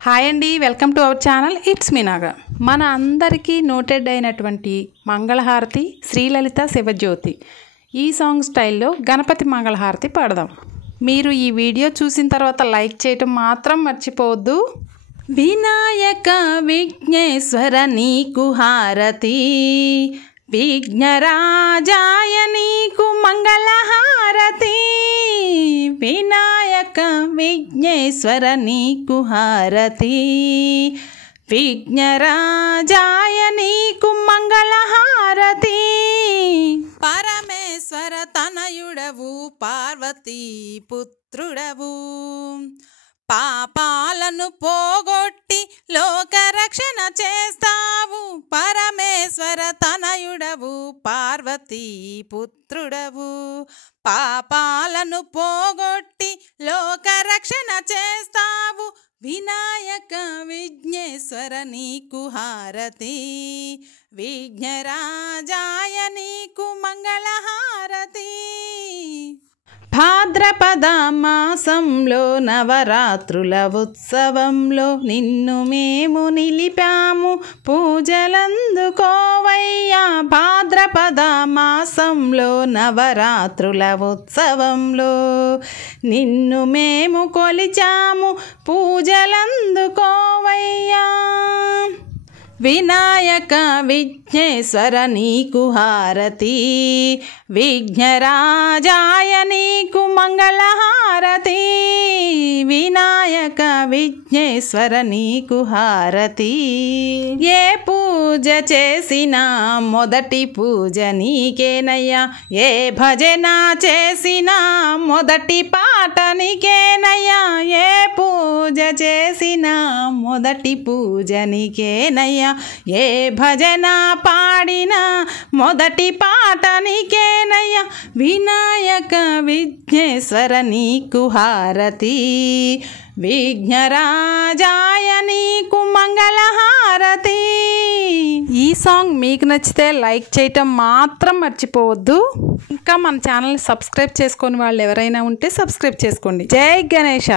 Hi అండి, welcome to our channel. It's మీనాగా. మన అందరికీ నోటెడ్ అయినటువంటి మంగళహారతి శ్రీలలిత శివజ్యోతి. ఈ సాంగ్ స్టైల్లో గణపతి మంగళహారతి పాడదాం. మీరు ఈ వీడియో చూసిన తర్వాత లైక్ చేయటం మాత్రం మర్చిపోవద్దు. వినాయక విఘ్నేశ్వర నీకు హారతి, విఘ్నరాజాయ నీకు మంగళహారతి. వినాయక విఘ్నేశ్వర నీకు హారతి, విఘ్నరాజాయ నీకు మంగళహారతి. పరమేశ్వర తనయుడవు, పార్వతీ పుత్రుడవు, పాపాలను పోగొట్టి లోకరక్షణ చేస్తావు. పరమేశ్వర తనయుడవు, పార్వతీ పుత్రుడవు, పాపాలను పోగొట్టి లోకరక్షణ చేస్తావు. వినాయక విఘ్నేశ్వర నీకు హారతి, విఘ్నరాజాయ నీకు మంగళహారతి. భాద్రపద మాసంలో నవరాత్రుల ఉత్సవంలో నిన్ను మేము నిలిపాము, పూజలందుకోవయ్యా. భాద్రపద మాసంలో నవరాత్రుల ఉత్సవంలో నిన్ను మేము కొలిచాము, పూజలందుకోవయ్యా. వినాయక విఘ్నేశ్వర నీకు హారతి, విఘ్నరాజాయ నీకు మంగళహారతి. వినాయక విఘ్నేశ్వర నీకు హారతి. ఏ పూజ చేసినా మొదటి పూజ నీకేనయ్యా, ఏ భజన చేసినా మొదటి పాట నీకేనయ్యా. ఏ పూజ చేసినా మొదటి పూజ నీకేనయ్యా, ఏ భజన పాడినా మొదటి పాట నీకేనయ్యా. వినాయక విఘ్నేశ్వర నీకు హారతి, విఘ్నరాజాయ నీకు మంగళహారతి. ఈ సాంగ్ మీకు నచ్చితే లైక్ చేయటం మాత్రం మర్చిపోవద్దు. ఇంకా మన ఛానల్ని సబ్స్క్రైబ్ చేసుకొని వాళ్ళు ఎవరైనా ఉంటే సబ్స్క్రైబ్ చేసుకోండి. జై గణేష.